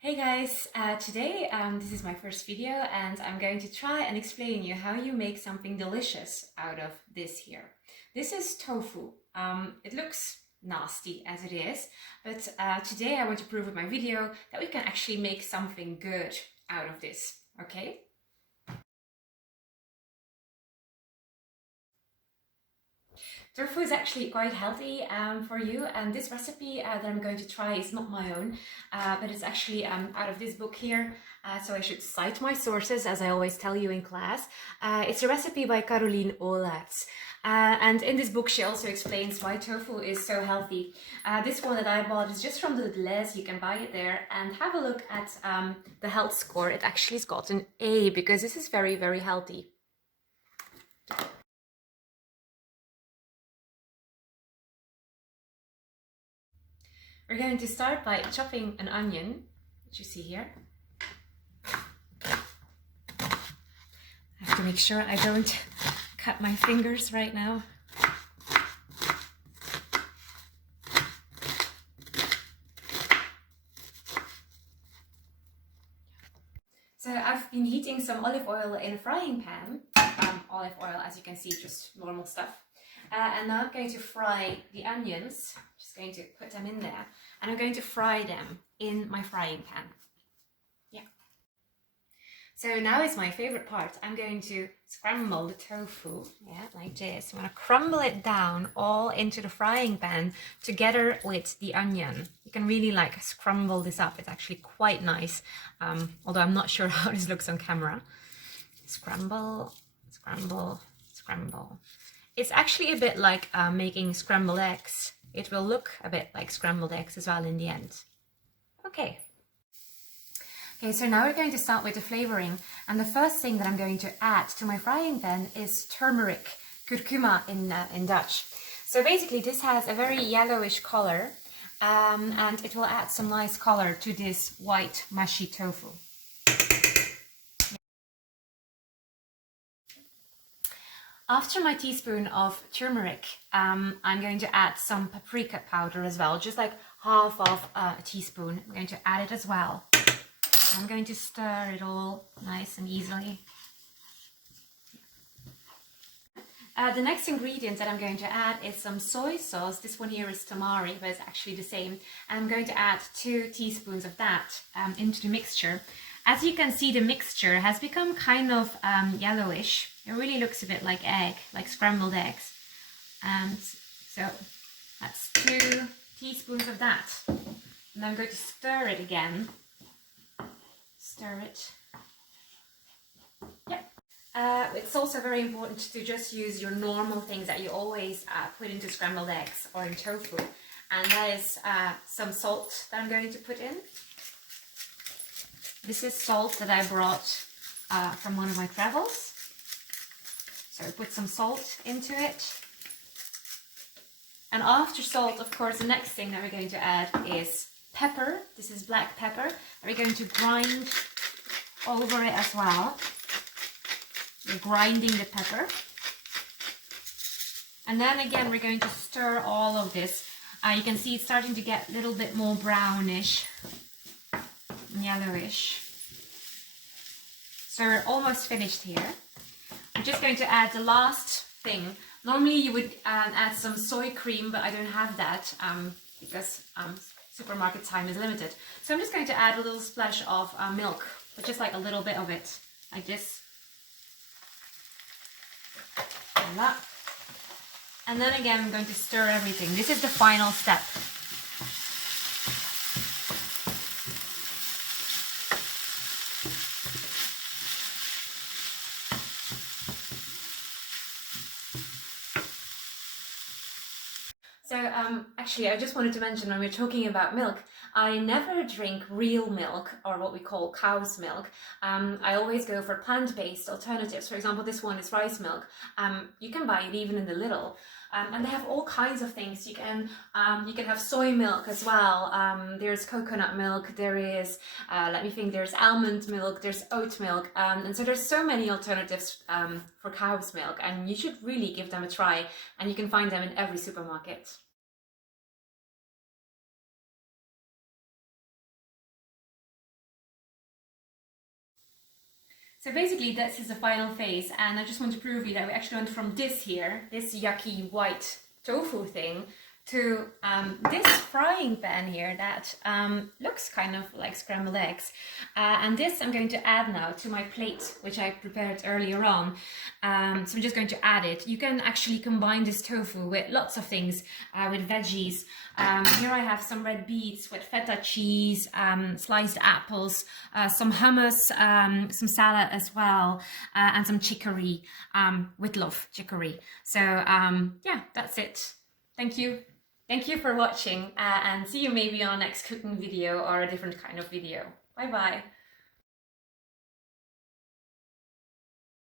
Hey guys, today this is my first video and I'm going to try and explain you how you make something delicious out of this here. This is tofu. It looks nasty as it is, but today I want to prove with my video that we can actually make something good out of this, okay? Tofu is actually quite healthy for you, and this recipe that I'm going to try is not my own, but it's actually out of this book here, so I should cite my sources as I always tell you in class. It's a recipe by Olaerts. And in this book she also explains why tofu is so healthy. This one that I bought is just from the Les, you can buy it there, and have a look at the health score. It actually has got an A because this is very, very healthy. We're going to start by chopping an onion, which you see here. I have to make sure I don't cut my fingers right now. So I've been heating some olive oil in a frying pan. Olive oil, as you can see, just normal stuff. And now I'm going to fry the onions. Just going to put them in there, and I'm going to fry them in my frying pan. Yeah. So now is my favorite part. I'm going to scramble the tofu, yeah, like this. I'm going to crumble it down all into the frying pan together with the onion. You can really like scramble this up. It's actually quite nice, although I'm not sure how this looks on camera. Scramble, scramble, scramble. It's actually a bit like making scrambled eggs. It will look a bit like scrambled eggs as well in the end. Okay. Okay, so now we're going to start with the flavoring. And the first thing that I'm going to add to my frying pan is turmeric, curcuma in Dutch. So basically this has a very yellowish color, and it will add some nice color to this white mushy tofu. After my teaspoon of turmeric, I'm going to add some paprika powder as well, just like half of a teaspoon. I'm going to add it as well. I'm going to stir it all nice and easily. The next ingredient that I'm going to add is some soy sauce. This one here is tamari, but it's actually the same. I'm going to add 2 teaspoons of that into the mixture. As you can see, the mixture has become kind of yellowish. It really looks a bit like egg, like scrambled eggs. And so that's 2 teaspoons of that. And I'm going to stir it again. Stir it. Yep. It's also very important to just use your normal things that you always put into scrambled eggs or in tofu. And that is some salt that I'm going to put in. This is salt that I brought from one of my travels. So I put some salt into it. And after salt, of course, the next thing that we're going to add is pepper. This is black pepper. We're going to grind over it as well. We're grinding the pepper. And then again, we're going to stir all of this. You can see it's starting to get a little bit more brownish, yellowish. So we're almost finished here. I'm just going to add the last thing. Normally you would add some soy cream, but I don't have that because supermarket time is limited. So I'm just going to add a little splash of milk, but just like a little bit of it, like this. Voila. And then again, I'm going to stir everything. This is the final step. So actually, I just wanted to mention when we're talking about milk, I never drink real milk or what we call cow's milk. I always go for plant-based alternatives. For example, this one is rice milk. You can buy it even in the Lidl. And they have all kinds of things. You can have soy milk as well. There's coconut milk. There is, let me think, there's almond milk. There's oat milk. And so there's so many alternatives for cow's milk. And you should really give them a try. And you can find them in every supermarket. So basically this is the final phase, and I just want to prove you that we actually went from this here, this yucky white tofu thing, to this frying pan here that looks kind of like scrambled eggs. And this I'm going to add now to my plate, which I prepared earlier on. So I'm just going to add it. You can actually combine this tofu with lots of things, with veggies. Here I have some red beets with feta cheese, sliced apples, some hummus, some salad as well, and some chicory, with love chicory. So yeah, that's it. Thank you. Thank you for watching, and see you maybe on a next cooking video or a different kind of video. Bye bye.